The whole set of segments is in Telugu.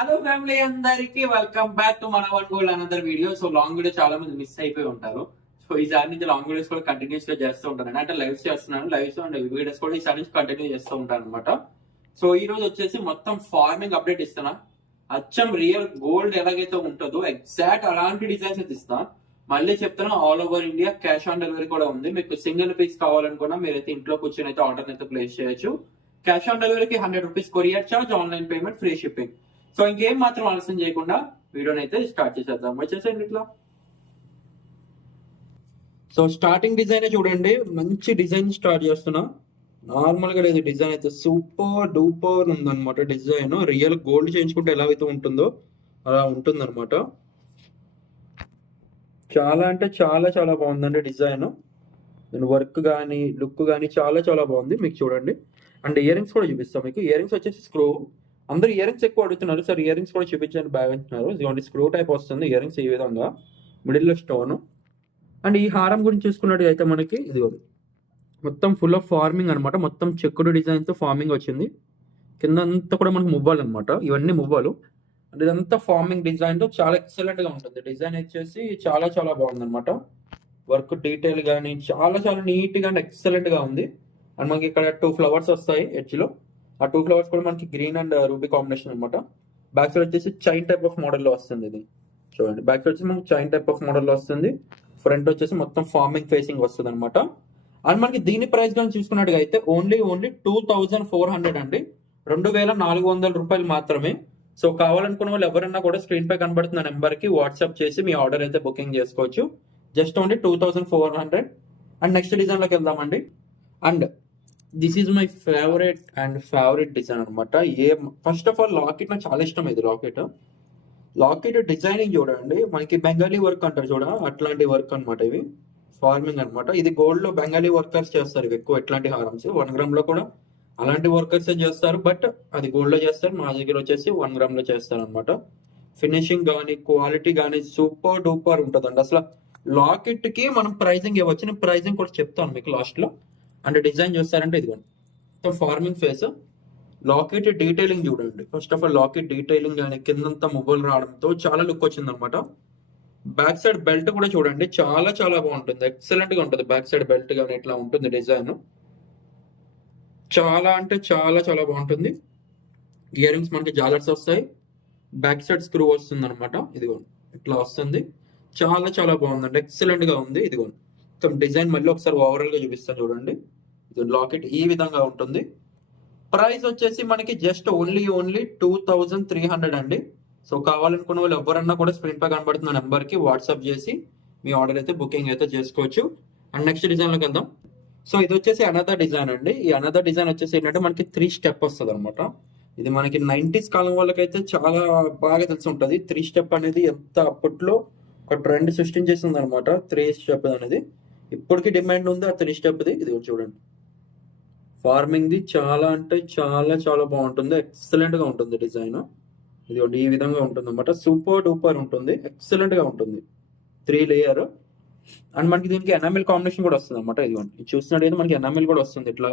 హలో ఫ్యామిలీ అందరికి వెల్కమ్ బ్యాక్ టు మన one gold another video so long video చాలా మంది మిస్ అయిపోయి ఉంటారు. సో ఈసారి నుంచి లాంగ్ వీడియోస్ కూడా కంటిన్యూస్గా చేస్తూ ఉంటాను అంటే లైవ్స్ చేస్తున్నాను. లైవ్స్ అండ్ వీడియోస్ కూడా ఈసారి నుంచి కంటిన్యూ చేస్తూ ఉంటాను అనమాట సో ఈ రోజు వచ్చేసి మొత్తం ఫార్మింగ్ అప్డేట్ ఇస్తున్నా. అచ్చం రియల్ గోల్డ్ ఎలాగైతే ఉంటుందో ఎగ్జాక్ట్ అలాంటి డిజైన్స్ అయితే ఇస్తా మళ్ళీ చెప్తున్నా all over India cash on delivery కూడా ఉంది. మీకు సింగిల్ పీస్ కావాలనుకున్నా మీరైతే ఇంట్లో కూర్చొని అయితే ఆర్డర్ అయితే ప్లేస్ చేయొచ్చు. క్యాష్ ఆన్ డెలివరీకి hundred rupees courier charge online payment free shipping so ఇంకేం మాత్రం ఆలస్యం చేయకుండా వీడియోని అయితే స్టార్ట్ చేసేద్దాం. వచ్చేసేయండి ఇట్లా. సో స్టార్టింగ్ డిజైన్ చూడండి. మంచి డిజైన్ స్టార్ట్ చేస్తున్నా. నార్మల్గా లేదు డిజైన్ అయితే సూపర్ డూపర్ ఉందన్నమాట డిజైన్. రియల్ గోల్డ్ చేయించుకుంటే ఎలా అయితే ఉంటుందో అలా ఉంటుందన్నమాట. చాలా అంటే చాలా చాలా బాగుందండి డిజైన్. నేను వర్క్ కానీ లుక్ కానీ చాలా చాలా బాగుంది. మీకు చూడండి. అండ్ ఇయర్ రింగ్స్ కూడా చూపిస్తాం మీకు. ఇయర్ రింగ్స్ వచ్చేసి స్క్రూ. అందరూ ఇయర్ రింగ్స్ ఎక్కువ అడుగుతున్నారు. సార్ ఇయర్ రింగ్స్ కూడా చూపించండి బాగా అంటున్నారు. ఇదిగోండి స్క్రూ టైప్ వస్తుంది ఇయర్ రింగ్స్ ఈ విధంగా. మిడిల్లో స్టోన్ అండ్ ఈ హారం గురించి చూసుకున్నట్టు అయితే మనకి ఇదిగోండి. మొత్తం ఫుల్ ఆఫ్ ఫార్మింగ్ అనమాట మొత్తం చెక్కుడు డిజైన్తో ఫార్మింగ్ వచ్చింది. కింద అంతా కూడా మనకి మువ్వాలు అనమాట ఇవన్నీ మువ్వాలు. అండ్ ఇదంతా ఫార్మింగ్ డిజైన్తో చాలా ఎక్సలెంట్గా ఉంటుంది. డిజైన్ వచ్చేసి చాలా చాలా బాగుంది అనమాట వర్క్ డీటెయిల్ కానీ చాలా చాలా నీట్గా అండ్ ఎక్సలెంట్గా ఉంది. అండ్ మనకి ఇక్కడ టూ ఫ్లవర్స్ వస్తాయి ఎడ్జ్లో ఆ టూ ఫ్లవర్స్ కూడా మనకి గ్రీన్ అండ్ రూబీ కాంబినేషన్ అనమాట బ్యాక్ సైడ్ వచ్చేసి చైన్ టైప్ ఆఫ్ మోడల్లో వస్తుంది ఇది. చూడండి. బ్యాక్ సైడ్ వచ్చేసి మనకి చైన్ టైప్ ఆఫ్ మోడల్లో వస్తుంది. ఫ్రంట్ వచ్చేసి మొత్తం ఫార్మింగ్ ఫేసింగ్ వస్తుంది అనమాట అండ్ మనకి దీని ప్రైస్ కానీ చూసుకున్నట్టుగా అయితే only only two thousand four hundred అండి. రెండు వేల నాలుగు వందల రూపాయలు మాత్రమే. సో కావాలనుకున్న వాళ్ళు ఎవరైనా కూడా స్క్రీన్ పై కనబడుతున్న నెంబర్కి వాట్సాప్ చేసి మీ ఆర్డర్ అయితే బుకింగ్ చేసుకోవచ్చు. Just only two thousand four hundred and next డిజైన్లోకి వెళ్దామండి. And this is my favourite and favourite design అనమాట a first of all locket నాకు చాలా ఇష్టం ఇది లాకెట్. లాకెట్ డిజైనింగ్ చూడండి మనకి బెంగాలీ వర్క్ అంటారు చూడ అట్లాంటి వర్క్ అన్నమాట ఇవి. ఫార్మింగ్ అన్నమాట. ఇది గోల్డ్లో బెంగాలీ వర్కర్స్ చేస్తారు ఇవి ఎక్కువ ఎట్లాంటి హారమ్స్. వన్ గ్రామ్లో కూడా అలాంటి వర్కర్స్ చేస్తారు బట్ అది గోల్డ్లో చేస్తారు మా దగ్గర వచ్చేసి వన్ గ్రామ్లో చేస్తారు అనమాట ఫినిషింగ్ కానీ క్వాలిటీ కానీ సూపర్ డూపర్ ఉంటుందండి. అసలు లాకెట్కి మనం ప్రైజింగ్ ఇవ్వచ్చు నేను ప్రైజింగ్ కూడా చెప్తాను మీకు లాస్ట్లో అంటే డిజైన్ చూస్తారంటే ఇదిగోండి. So forming face locket detailing చూడండి. First of all locket detailing కానీ కిందంతా మొబైల్ రావడంతో చాలా లుక్ వచ్చింది అనమాట బ్యాక్ సైడ్ బెల్ట్ కూడా చూడండి. చాలా చాలా బాగుంటుంది. ఎక్సలెంట్గా ఉంటుంది. బ్యాక్ సైడ్ బెల్ట్ కానీ ఇట్లా ఉంటుంది డిజైన్. చాలా అంటే చాలా చాలా బాగుంటుంది. ఇయర్ రింగ్స్ మనకి జాలర్స్ వస్తాయి. బ్యాక్ సైడ్ స్క్రూ వస్తుంది అనమాట ఇదిగోండి. ఇట్లా వస్తుంది. చాలా చాలా బాగుందండి. ఎక్సలెంట్గా ఉంది. ఇదిగోండి. మొత్తం డిజైన్ మళ్ళీ ఒకసారి ఓవరాల్గా చూపిస్తాను చూడండి. ఇది లాకెట్ ఈ విధంగా ఉంటుంది. ప్రైస్ వచ్చేసి మనకి just only only two thousand three hundred అండి. సో కావాలనుకున్న వాళ్ళు ఎవరన్నా కూడా స్క్రీన్ పై కనబడుతున్న నెంబర్కి వాట్సాప్ చేసి మీ ఆర్డర్ అయితే బుకింగ్ అయితే చేసుకోవచ్చు. అండ్ నెక్స్ట్ డిజైన్లోకి వెళ్దాం. సో ఇది వచ్చేసి అనదర్ డిజైన్ అండి. ఈ అనదర్ డిజైన్ వచ్చేసి ఏంటంటే మనకి త్రీ స్టెప్ వస్తుంది అనమాట ఇది మనకి నైన్టీస్ కాలం వాళ్ళకైతే చాలా బాగా తెలిసి ఉంటుంది. త్రీ స్టెప్ అనేది ఎంత అప్పట్లో ఒక ట్రెండ్ సృష్టించేసింది అనమాట త్రీ స్టెప్ అనేది. ఇప్పటికీ డిమాండ్ ఉంది అతని త్రీ ఇది చూడండి. ఫార్మింగ్ ది చాలా అంటే చాలా చాలా బాగుంటుంది. ఎక్సలెంట్గా ఉంటుంది డిజైన్ ఇది ఈ విధంగా ఉంటుంది అనమాట సూపర్ డూపర్ ఉంటుంది. ఎక్సలెంట్గా ఉంటుంది. త్రీ లేయర్ అండ్ మనకి దీనికి ఎనామిల్ కాంబినేషన్ కూడా వస్తుంది అనమాట ఇదిగోండి. ఇది చూసినట్టయితే మనకి ఎనామిల్ కూడా వస్తుంది ఇట్లా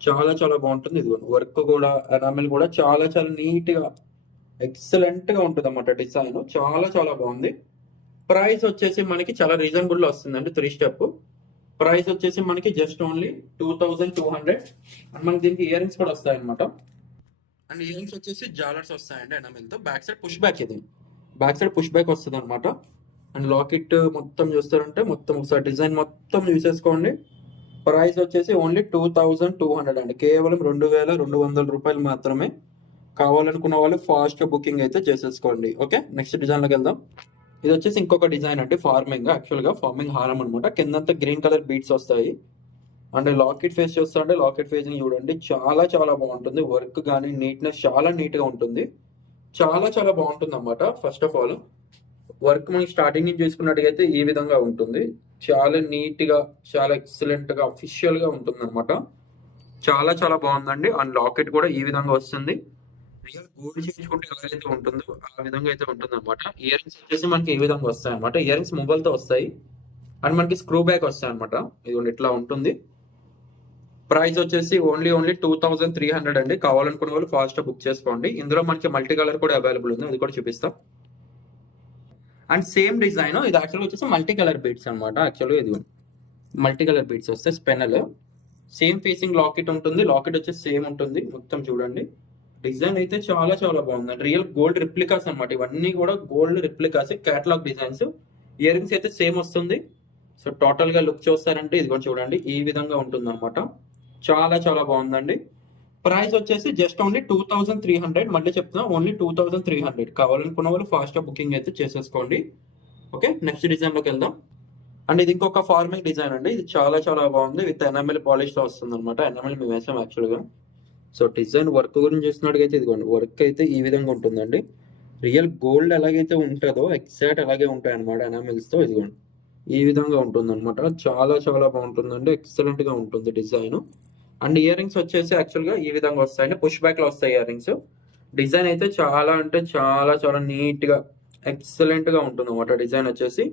చాలా చాలా బాగుంటుంది. ఇదిగోండి. వర్క్ కూడా ఎనామిల్ కూడా చాలా చాలా నీట్గా ఎక్సలెంట్గా ఉంటుంది అనమాట డిజైన్ చాలా చాలా బాగుంది. ప్రైస్ వచ్చేసి మనకి చాలా రీజనబుల్లో వస్తుందండి త్రీ స్టెప్ ప్రైస్ వచ్చేసి మనకి just only two thousand two hundred and మనకి దీనికి ఇయర్ రింగ్స్ కూడా వస్తాయి అనమాట అండ్ ఇయర్ రింగ్స్ వచ్చేసి జాలర్స్ వస్తాయండి ఎనమిల్తో బ్యాక్ సైడ్ పుష్ బ్యాక్ ఇది. బ్యాక్ సైడ్ పుష్ బ్యాక్ వస్తుంది అనమాట అండ్ లాకెట్ మొత్తం చూస్తారంటే మొత్తం ఒకసారి డిజైన్ మొత్తం చూసేసుకోండి. ప్రైస్ వచ్చేసి only two thousand two hundred అండి. కేవలం రెండు వేల రెండు వందల రూపాయలు మాత్రమే. కావాలనుకున్న వాళ్ళు ఫాస్ట్గా బుకింగ్ అయితే చేసేసుకోండి. ఓకే నెక్స్ట్ డిజైన్లోకి వెళ్దాం. ఇది వచ్చేసి ఇంకొక డిజైన్ అంటే ఫార్మింగ్. యాక్చువల్గా ఫార్మింగ్ హారం అనమాట కిందంతా గ్రీన్ కలర్ బీట్స్ వస్తాయి. అండ్ లాకెట్ ఫేస్ చూస్తారంటే లాకెట్ ఫేసింగ్ చూడండి చాలా చాలా బాగుంటుంది. వర్క్ కానీ నీట్నెస్ చాలా నీట్గా ఉంటుంది. చాలా చాలా బాగుంటుంది అనమాట ఫస్ట్ ఆఫ్ ఆల్. వర్క్ మనం స్టార్టింగ్ నుంచి చూసుకున్నట్టుగా అయితే ఈ విధంగా ఉంటుంది. చాలా నీట్గా చాలా ఎక్సలెంట్గా గా ఉంటుంది అనమాట చాలా చాలా బాగుందండి. అండ్ లాకెట్ కూడా ఈ విధంగా వస్తుంది. రియల్ గోల్డ్ చేయించుకుంటే ఎలాగైతే ఉంటుందో ఆ విధంగా అయితే ఉంటుంది అనమాట ఇయర్ రింగ్స్ వచ్చేసి మనకి ఈ విధంగా వస్తాయి అనమాట ఇయర్ రింగ్స్ మొబైల్తో వస్తాయి. అండ్ మనకి స్క్రూ బ్యాక్ వస్తాయి అనమాట ఇది ఇట్లా ఉంటుంది. ప్రైస్ వచ్చేసి only only two thousand three hundred అండి. కావాలనుకున్న వాళ్ళు ఫాస్ట్ బుక్ చేసుకోండి. ఇందులో మనకి మల్టీ కలర్ కూడా అవైలబుల్ ఉంది. అది కూడా చూపిస్తాం. అండ్ సేమ్ డిజైన్ ఇది యాక్చువల్గా వచ్చేసి మల్టీ కలర్ బీట్స్ అనమాట యాక్చువల్గా ఇది మల్టీ కలర్ బీట్స్ వస్తే స్పెనల్ సేమ్ ఫేసింగ్ లాకెట్ ఉంటుంది. లాకెట్ వచ్చేసి సేమ్ ఉంటుంది. మొత్తం చూడండి. డిజైన్ అయితే చాలా చాలా బాగుంది రియల్ గోల్డ్ రిప్లికాస్ అన్నమాట. ఇవన్నీ కూడా gold replicas catalogue designs. Earrings అయితే సేమ్ వస్తుంది. సో టోటల్గా లుక్ చూస్తారంటే ఇది కూడా చూడండి ఈ విధంగా ఉంటుంది అనమాట చాలా చాలా బాగుందండి. ప్రైస్ వచ్చేసి just only two thousand three hundred మళ్ళీ చెప్తున్నా only two thousand three hundred కావాలనుకున్న వాళ్ళు ఫాస్ట్ బుకింగ్ అయితే చేసేసుకోండి. ఓకే నెక్స్ట్ డిజైన్లోకి వెళ్దాం. అండ్ ఇది ఇంకొక ఫార్మింగ్ డిజైన్ అండి. ఇది చాలా చాలా బాగుంది. విత్ ఎన్ఎంఎల్ పాలిష్తో వస్తుంది అనమాట ఎన్ఎంఎల్ మేము వేసాం యాక్చువల్గా సో డిజైన్ వర్క్ గురించి చూసినట్టుగా ఇదిగోండి వర్క్ అయితే ఈ విధంగా ఉంటుందండి. రియల్ గోల్డ్ ఎలాగైతే ఉంటుందో ఎగ్జాక్ట్ అలాగే ఉంటాయి అనమాట ఎనామిల్స్తో ఇదిగోండి. ఈ విధంగా ఉంటుందన్నమాట. చాలా చాలా బాగుంటుందండి ఎక్సలెంట్గా ఉంటుంది డిజైన్. అండ్ ఇయర్ రింగ్స్ వచ్చేసి యాక్చువల్గా ఈ విధంగా వస్తాయండి పుష్ బ్యాక్లో వస్తాయి ఇయర్ రింగ్స్. డిజైన్ అయితే చాలా అంటే చాలా చాలా నీట్గా ఎక్సలెంట్గా ఉంటుంది అనమాట డిజైన్ వచ్చేసి.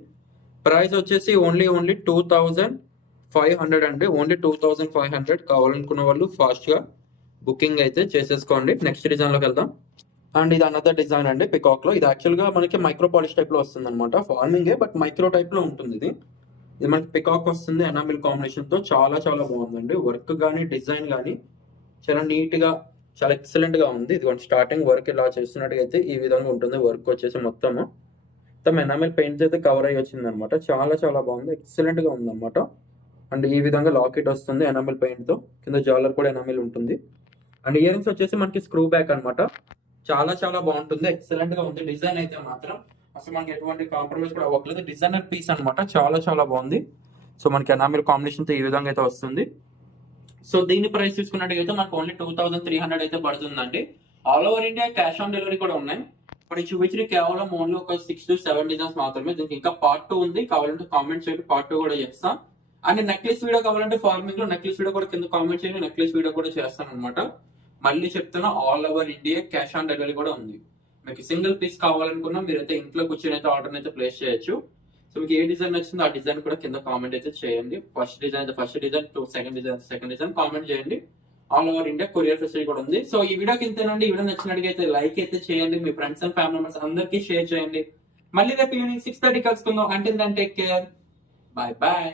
ప్రైస్ వచ్చేసి only only two thousand five hundred అండి only two thousand five hundred కావాలనుకున్న వాళ్ళు ఫాస్ట్గా బుకింగ్ అయితే చేసేసుకోండి. నెక్స్ట్ డిజైన్లోకి వెళ్దాం. అండ్ ఇది అనదర్ డిజైన్ అండి పికాక్లో ఇది యాక్చువల్గా మనకి మైక్రో పాలిష్ టైప్లో వస్తుంది అనమాట ఫార్మింగ్ బట్ మైక్రో టైప్లో ఉంటుంది ఇది. ఇది మనకి పికాక్ వస్తుంది ఎనామిల్ కాంబినేషన్తో చాలా చాలా బాగుందండి. వర్క్ గానీ డిజైన్ గానీ చాలా నీట్గా చాలా ఎక్సలెంట్గా ఉంది. ఇది స్టార్టింగ్ వర్క్ ఇలా చేస్తున్నట్టుగా అయితే ఈ విధంగా ఉంటుంది. వర్క్ వచ్చేసి మొత్తం మొత్తం ఎనామిల్ పెయింట్స్ అయితే కవర్ అయ్యి వచ్చింది అనమాట చాలా చాలా బాగుంది. ఎక్సలెంట్గా ఉంది అనమాట అండ్ ఈ విధంగా లాకెట్ వస్తుంది ఎనామిల్ పెయింట్తో. కింద జాలర్ కూడా ఎనామిల్ ఉంటుంది. అండ్ ఇయర్ రింగ్స్ వచ్చేసి మనకి స్క్రూ బ్యాక్ అనమాట చాలా చాలా బాగుంటుంది. ఎక్సలెంట్గా ఉంది డిజైన్ అయితే మాత్రం. అసలు మనకి ఎటువంటి కాంప్రమైజ్ కూడా అవ్వట్లేదు. డిజైనర్ పీస్ అనమాట చాలా చాలా బాగుంది. సో మనకి ఎనామిల్ కాంబినేషన్ ఈ విధంగా అయితే వస్తుంది. సో దీని ప్రైస్ చూసుకున్నట్టుగా మనకు only two thousand three hundred అయితే పడుతుందండి. All over India cash on delivery కూడా ఉన్నాయి. ఇప్పుడు చూపించిన కేవలం ఓన్లీ ఒక సిక్స్ టు సెవెన్ డిజైన్స్ మాత్రమే. దీనికి ఇంకా పార్ట్ టూ ఉంది. కావాలంటే కామెంట్ చేయండి పార్ట్ టూ కూడా చేస్తాం. అండ్ నెక్లెస్ వీడియో కావాలంటే ఫార్మింగ్లో నెక్లెస్ వీడియో కూడా కింద కామెంట్ చేయండి నెక్లెస్ వీడియో కూడా చేస్తాను అనమాట మళ్ళీ చెప్తున్నా all over India cash on delivery కూడా ఉంది. మీకు సింగిల్ పీస్ కావాలనుకున్నా మీరైతే ఇంట్లో కూర్చొని అయితే ఆర్డర్ అయితే ప్లేస్ చేయొచ్చు. సో మీకు ఏ డిజైన్ నచ్చిందో ఆ డిజైన్ కూడా కింద కామెంట్ అయితే చేయండి. ఫస్ట్ డిజైన్ అయితే first design two second design second design comment చేయండి. All over India courier facility కూడా ఉంది. సో ఈ వీడియోకి ఇంతేనండి ఈ వీడియో నచ్చినట్టుగా అయితే లైక్ అయితే చేయండి. మీ ఫ్రెండ్స్ అండ్ ఫ్యామిలీ మెంబర్స్ అందరికీ షేర్ చేయండి. మళ్ళీ రేపు ఈవినింగ్ సిక్స్ థర్టీ కలుసుకుందాం. అంటే టేక్ కేర్ బాయ్ బాయ్